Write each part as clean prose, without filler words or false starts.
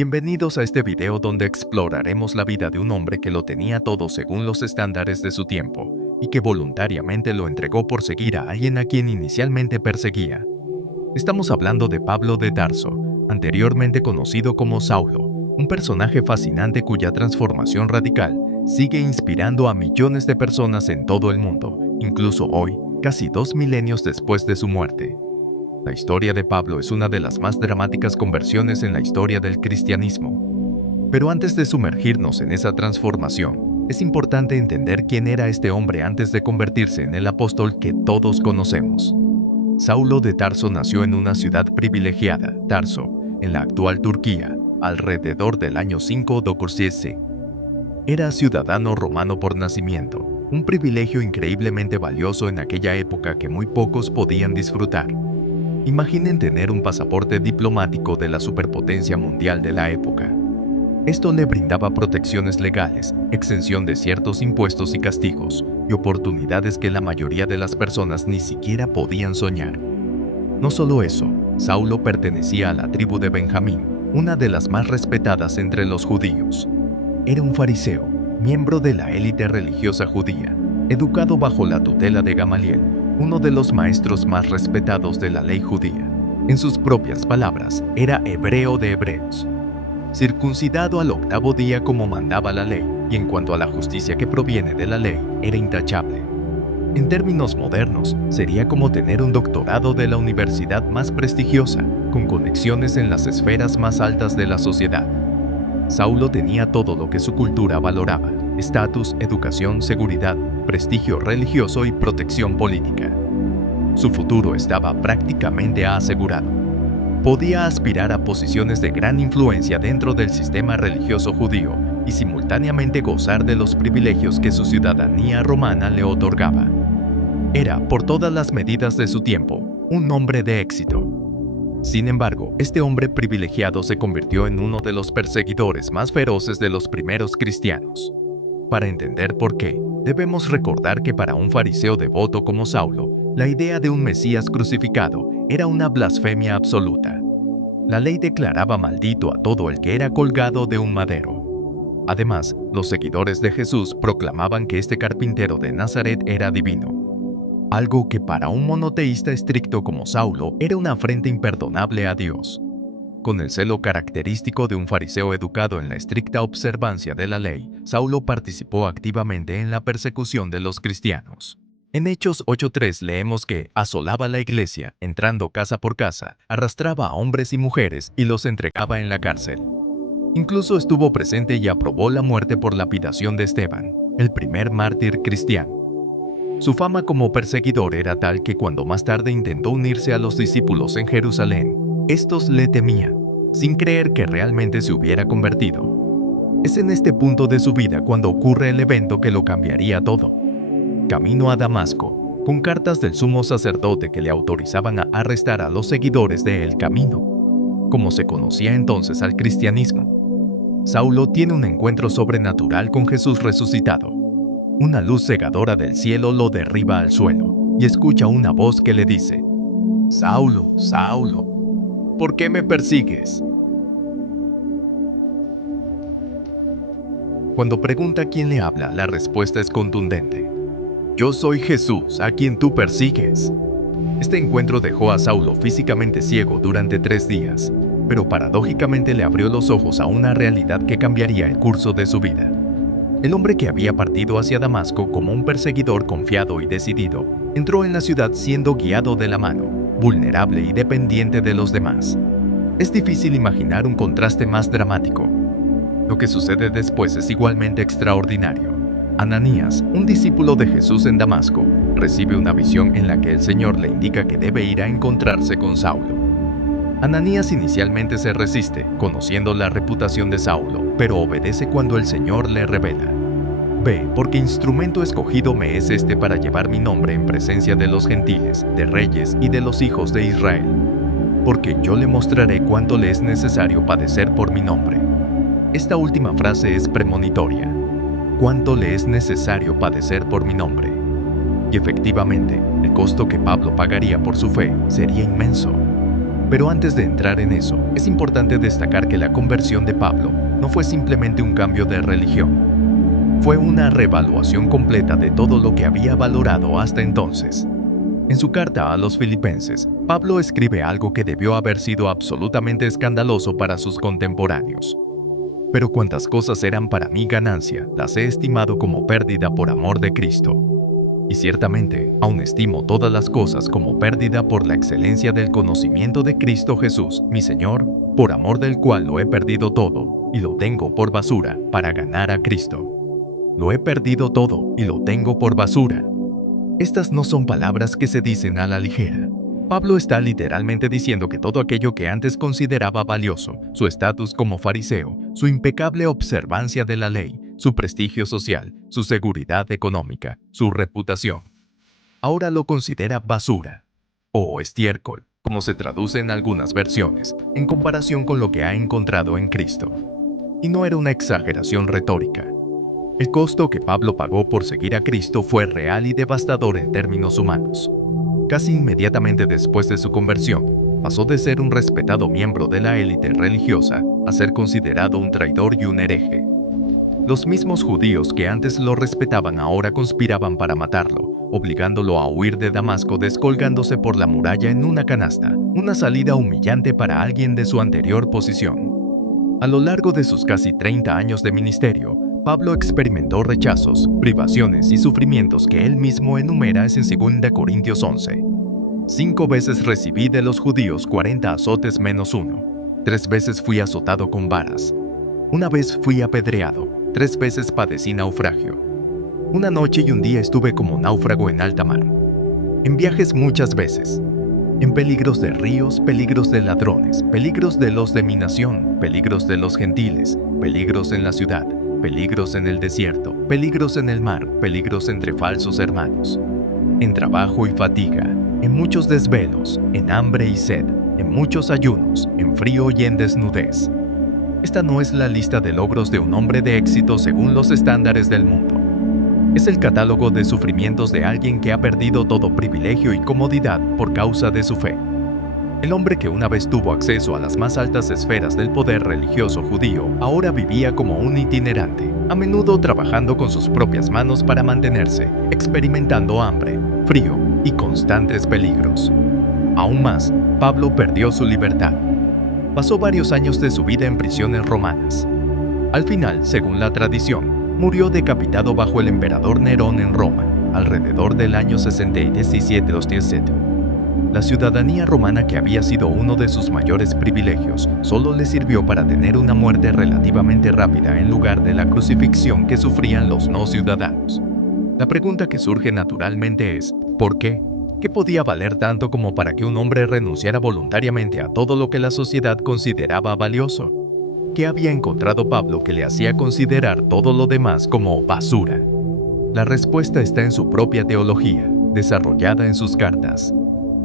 Bienvenidos a este video donde exploraremos la vida de un hombre que lo tenía todo según los estándares de su tiempo y que voluntariamente lo entregó por seguir a alguien a quien inicialmente perseguía. Estamos hablando de Pablo de Tarso, anteriormente conocido como Saulo, un personaje fascinante cuya transformación radical sigue inspirando a millones de personas en todo el mundo, incluso hoy, casi 2 milenios después de su muerte. La historia de Pablo es una de las más dramáticas conversiones en la historia del cristianismo. Pero antes de sumergirnos en esa transformación, es importante entender quién era este hombre antes de convertirse en el apóstol que todos conocemos. Saulo de Tarso nació en una ciudad privilegiada, Tarso, en la actual Turquía, alrededor del año 5 d.C. Era ciudadano romano por nacimiento, un privilegio increíblemente valioso en aquella época que muy pocos podían disfrutar. Imaginen tener un pasaporte diplomático de la superpotencia mundial de la época. Esto le brindaba protecciones legales, exención de ciertos impuestos y castigos, y oportunidades que la mayoría de las personas ni siquiera podían soñar. No solo eso, Saulo pertenecía a la tribu de Benjamín, una de las más respetadas entre los judíos. Era un fariseo, miembro de la élite religiosa judía, educado bajo la tutela de Gamaliel, uno de los maestros más respetados de la ley judía. En sus propias palabras, era hebreo de hebreos. Circuncidado al 8º día como mandaba la ley, y en cuanto a la justicia que proviene de la ley, era intachable. En términos modernos, sería como tener un doctorado de la universidad más prestigiosa, con conexiones en las esferas más altas de la sociedad. Saulo tenía todo lo que su cultura valoraba: estatus, educación, seguridad, prestigio religioso y protección política. Su futuro estaba prácticamente asegurado. Podía aspirar a posiciones de gran influencia dentro del sistema religioso judío y simultáneamente gozar de los privilegios que su ciudadanía romana le otorgaba. Era, por todas las medidas de su tiempo, un hombre de éxito. Sin embargo, este hombre privilegiado se convirtió en uno de los perseguidores más feroces de los primeros cristianos. Para entender por qué, debemos recordar que para un fariseo devoto como Saulo, la idea de un Mesías crucificado era una blasfemia absoluta. La ley declaraba maldito a todo el que era colgado de un madero. Además, los seguidores de Jesús proclamaban que este carpintero de Nazaret era divino. Algo que para un monoteísta estricto como Saulo era una afrenta imperdonable a Dios. Con el celo característico de un fariseo educado en la estricta observancia de la ley, Saulo participó activamente en la persecución de los cristianos. En Hechos 8:3 leemos que asolaba la iglesia, entrando casa por casa, arrastraba a hombres y mujeres y los entregaba en la cárcel. Incluso estuvo presente y aprobó la muerte por lapidación de Esteban, el primer mártir cristiano. Su fama como perseguidor era tal que cuando más tarde intentó unirse a los discípulos en Jerusalén, estos le temían, sin creer que realmente se hubiera convertido. Es en este punto de su vida cuando ocurre el evento que lo cambiaría todo. Camino a Damasco, con cartas del sumo sacerdote que le autorizaban a arrestar a los seguidores de El Camino, como se conocía entonces al cristianismo. Saulo tiene un encuentro sobrenatural con Jesús resucitado. Una luz cegadora del cielo lo derriba al suelo y escucha una voz que le dice: Saulo, Saulo, ¿por qué me persigues? Cuando pregunta quién le habla, la respuesta es contundente: Yo soy Jesús, a quien tú persigues. Este encuentro dejó a Saulo físicamente ciego durante 3 días, pero paradójicamente le abrió los ojos a una realidad que cambiaría el curso de su vida. El hombre que había partido hacia Damasco como un perseguidor confiado y decidido, entró en la ciudad siendo guiado de la mano, vulnerable y dependiente de los demás. Es difícil imaginar un contraste más dramático. Lo que sucede después es igualmente extraordinario. Ananías, un discípulo de Jesús en Damasco, recibe una visión en la que el Señor le indica que debe ir a encontrarse con Saulo. Ananías inicialmente se resiste, conociendo la reputación de Saulo, pero obedece cuando el Señor le revela: Ve, porque instrumento escogido me es este para llevar mi nombre en presencia de los gentiles, de reyes y de los hijos de Israel. Porque yo le mostraré cuánto le es necesario padecer por mi nombre. Esta última frase es premonitoria. Cuánto le es necesario padecer por mi nombre. Y efectivamente, el costo que Pablo pagaría por su fe sería inmenso. Pero antes de entrar en eso, es importante destacar que la conversión de Pablo no fue simplemente un cambio de religión. Fue una reevaluación completa de todo lo que había valorado hasta entonces. En su carta a los Filipenses, Pablo escribe algo que debió haber sido absolutamente escandaloso para sus contemporáneos. Pero cuantas cosas eran para mí ganancia, las he estimado como pérdida por amor de Cristo. Y ciertamente, aún estimo todas las cosas como pérdida por la excelencia del conocimiento de Cristo Jesús, mi Señor, por amor del cual lo he perdido todo, y lo tengo por basura, para ganar a Cristo. Lo he perdido todo, y lo tengo por basura. Estas no son palabras que se dicen a la ligera. Pablo está literalmente diciendo que todo aquello que antes consideraba valioso, su estatus como fariseo, su impecable observancia de la ley, su prestigio social, su seguridad económica, su reputación, ahora lo considera basura, o estiércol, como se traduce en algunas versiones, en comparación con lo que ha encontrado en Cristo. Y no era una exageración retórica. El costo que Pablo pagó por seguir a Cristo fue real y devastador en términos humanos. Casi inmediatamente después de su conversión, pasó de ser un respetado miembro de la élite religiosa a ser considerado un traidor y un hereje. Los mismos judíos que antes lo respetaban ahora conspiraban para matarlo, obligándolo a huir de Damasco descolgándose por la muralla en una canasta, una salida humillante para alguien de su anterior posición. A lo largo de sus casi 30 años de ministerio, Pablo experimentó rechazos, privaciones y sufrimientos que él mismo enumera en 2 Corintios 11. 5 veces recibí de los judíos 40 azotes menos uno. 3 veces fui azotado con varas. Una vez fui apedreado. 3 veces padecí naufragio. Una noche y un día estuve como náufrago en alta mar. En viajes muchas veces. En peligros de ríos, peligros de ladrones, peligros de los de mi nación, peligros de los gentiles, peligros en la ciudad, peligros en el desierto, peligros en el mar, peligros entre falsos hermanos. En trabajo y fatiga, en muchos desvelos, en hambre y sed, en muchos ayunos, en frío y en desnudez. Esta no es la lista de logros de un hombre de éxito según los estándares del mundo. Es el catálogo de sufrimientos de alguien que ha perdido todo privilegio y comodidad por causa de su fe. El hombre que una vez tuvo acceso a las más altas esferas del poder religioso judío, ahora vivía como un itinerante, a menudo trabajando con sus propias manos para mantenerse, experimentando hambre, frío y constantes peligros. Aún más, Pablo perdió su libertad. Pasó varios años de su vida en prisiones romanas. Al final, según la tradición, murió decapitado bajo el emperador Nerón en Roma, alrededor del año 67 d.C. La ciudadanía romana, que había sido uno de sus mayores privilegios, solo le sirvió para tener una muerte relativamente rápida en lugar de la crucifixión que sufrían los no ciudadanos. La pregunta que surge naturalmente es, ¿por qué? ¿Qué podía valer tanto como para que un hombre renunciara voluntariamente a todo lo que la sociedad consideraba valioso? ¿Qué había encontrado Pablo que le hacía considerar todo lo demás como basura? La respuesta está en su propia teología, desarrollada en sus cartas.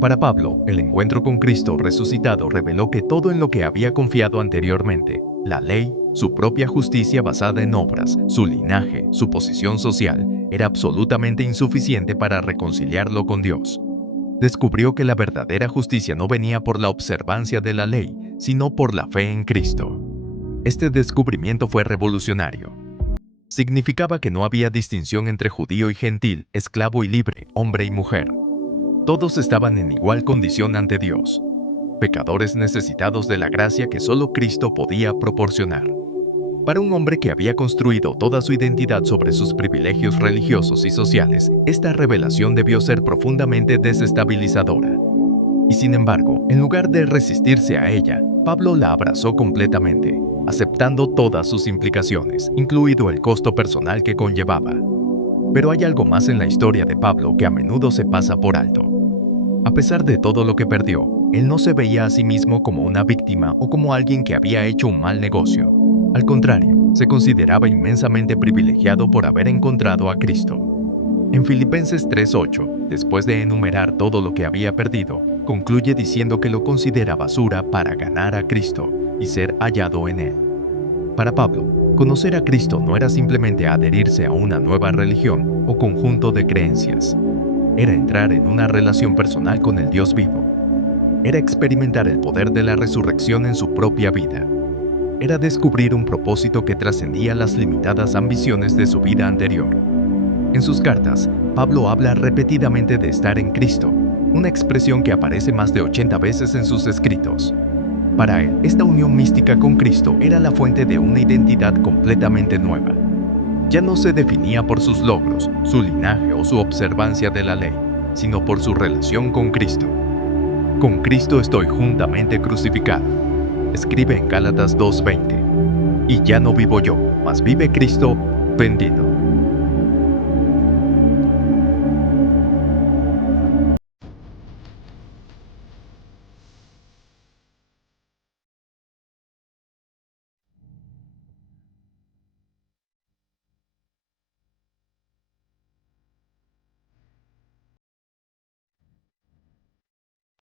Para Pablo, el encuentro con Cristo resucitado reveló que todo en lo que había confiado anteriormente, la ley, su propia justicia basada en obras, su linaje, su posición social, era absolutamente insuficiente para reconciliarlo con Dios. Descubrió que la verdadera justicia no venía por la observancia de la ley, sino por la fe en Cristo. Este descubrimiento fue revolucionario. Significaba que no había distinción entre judío y gentil, esclavo y libre, hombre y mujer. Todos estaban en igual condición ante Dios, pecadores necesitados de la gracia que solo Cristo podía proporcionar. Para un hombre que había construido toda su identidad sobre sus privilegios religiosos y sociales, esta revelación debió ser profundamente desestabilizadora. Y sin embargo, en lugar de resistirse a ella, Pablo la abrazó completamente, aceptando todas sus implicaciones, incluido el costo personal que conllevaba. Pero hay algo más en la historia de Pablo que a menudo se pasa por alto. A pesar de todo lo que perdió, él no se veía a sí mismo como una víctima o como alguien que había hecho un mal negocio. Al contrario, se consideraba inmensamente privilegiado por haber encontrado a Cristo. En Filipenses 3:8, después de enumerar todo lo que había perdido, concluye diciendo que lo considera basura para ganar a Cristo y ser hallado en Él. Para Pablo, conocer a Cristo no era simplemente adherirse a una nueva religión o conjunto de creencias. Era entrar en una relación personal con el Dios vivo. era experimentar el poder de la resurrección en su propia vida. Era descubrir un propósito que trascendía las limitadas ambiciones de su vida anterior. En sus cartas, Pablo habla repetidamente de estar en Cristo, una expresión que aparece más de 80 veces en sus escritos. Para él, esta unión mística con Cristo era la fuente de una identidad completamente nueva. Ya no se definía por sus logros, su linaje o su observancia de la ley, sino por su relación con Cristo. Con Cristo estoy juntamente crucificado, escribe en Gálatas 2:20. Y ya no vivo yo, mas vive Cristo, bendito.